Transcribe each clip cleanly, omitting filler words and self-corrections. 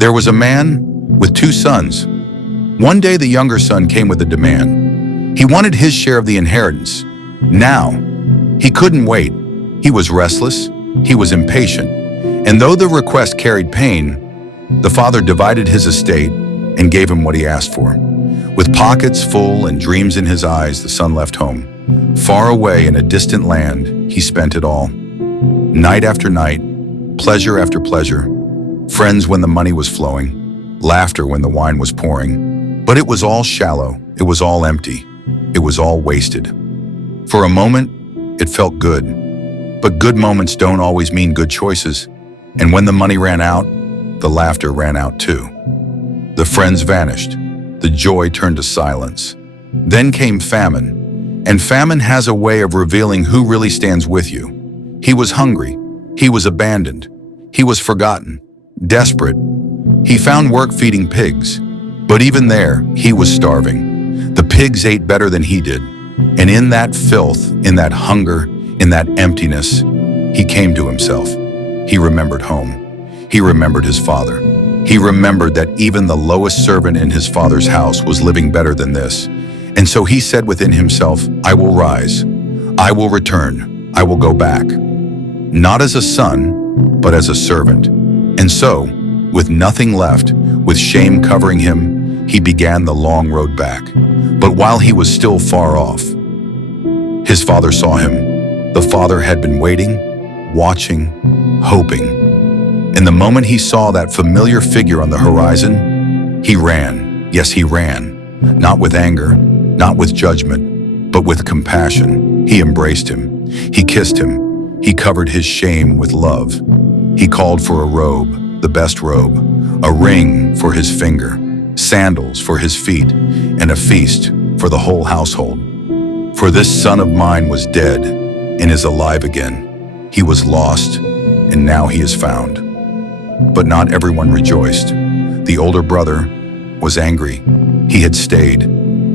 There was a man with two sons. One day the younger son came with a demand. He wanted his share of the inheritance. Now, he couldn't wait. He was restless, he was impatient, and though the request carried pain, the father divided his estate and gave him what he asked for. With pockets full and dreams in his eyes, the son left home. Far away in a distant land, he spent it all. Night after night, pleasure after pleasure, friends when the money was flowing, laughter when the wine was pouring. But it was all shallow, it was all empty, it was all wasted. For a moment, it felt good. But good moments don't always mean good choices. And when the money ran out, the laughter ran out too. The friends vanished. The joy turned to silence. Then came famine. And famine has a way of revealing who really stands with you. He was hungry. He was abandoned. He was forgotten. Desperate. He found work feeding pigs. But even there, he was starving. The pigs ate better than he did. And in that filth, in that hunger, in that emptiness, he came to himself. He remembered home. He remembered his father. He remembered that even the lowest servant in his father's house was living better than this. And so he said within himself, I will rise. I will return. I will go back. Not as a son, but as a servant. And so, with nothing left, with shame covering him, he began the long road back. But while he was still far off, his father saw him. The father had been waiting, watching, hoping. And the moment he saw that familiar figure on the horizon, he ran. Yes, he ran. Not with anger, not with judgment, but with compassion. He embraced him. He kissed him. He covered his shame with love. He called for a robe, the best robe, a ring for his finger, sandals for his feet, and a feast for the whole household. For this son of mine was dead and is alive again. He was lost, and now he is found. But not everyone rejoiced. The older brother was angry. He had stayed.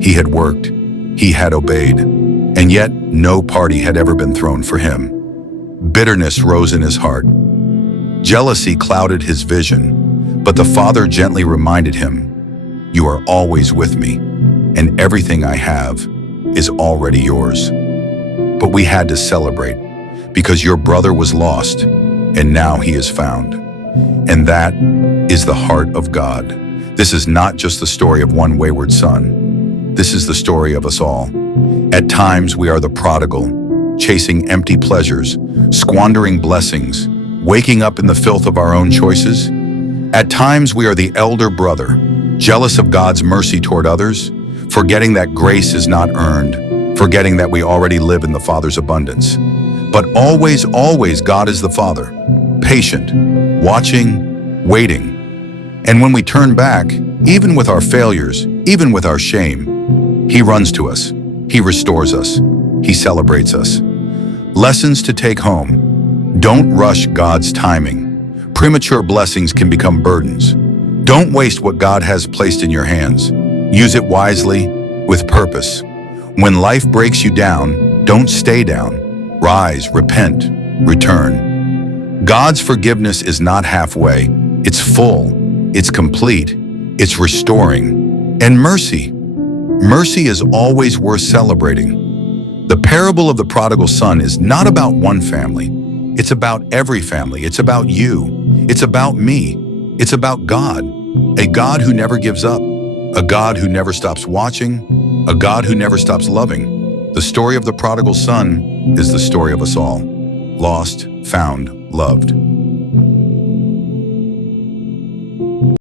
He had worked. He had obeyed. And yet, no party had ever been thrown for him. Bitterness rose in his heart. Jealousy clouded his vision. But the father gently reminded him, you are always with me, and everything I have is already yours. But we had to celebrate, because your brother was lost, and now he is found. And that is the heart of God. This is not just the story of one wayward son. This is the story of us all. At times we are the prodigal, chasing empty pleasures, squandering blessings, waking up in the filth of our own choices. At times we are the elder brother, jealous of God's mercy toward others, forgetting that grace is not earned, forgetting that we already live in the Father's abundance. But always, always God is the Father, patient, watching, waiting. And when we turn back, even with our failures, even with our shame, He runs to us, He restores us, He celebrates us. Lessons to take home. Don't rush God's timing. Premature blessings can become burdens. Don't waste what God has placed in your hands. Use it wisely, with purpose. When life breaks you down, don't stay down. Rise, repent, return. God's forgiveness is not halfway. It's full, it's complete, it's restoring. And mercy is always worth celebrating. The parable of the prodigal son is not about one family. It's about every family. It's about you. It's about me. It's about God. A God who never gives up. A God who never stops watching. A God who never stops loving. The story of the prodigal son is the story of us all. Lost, found, loved.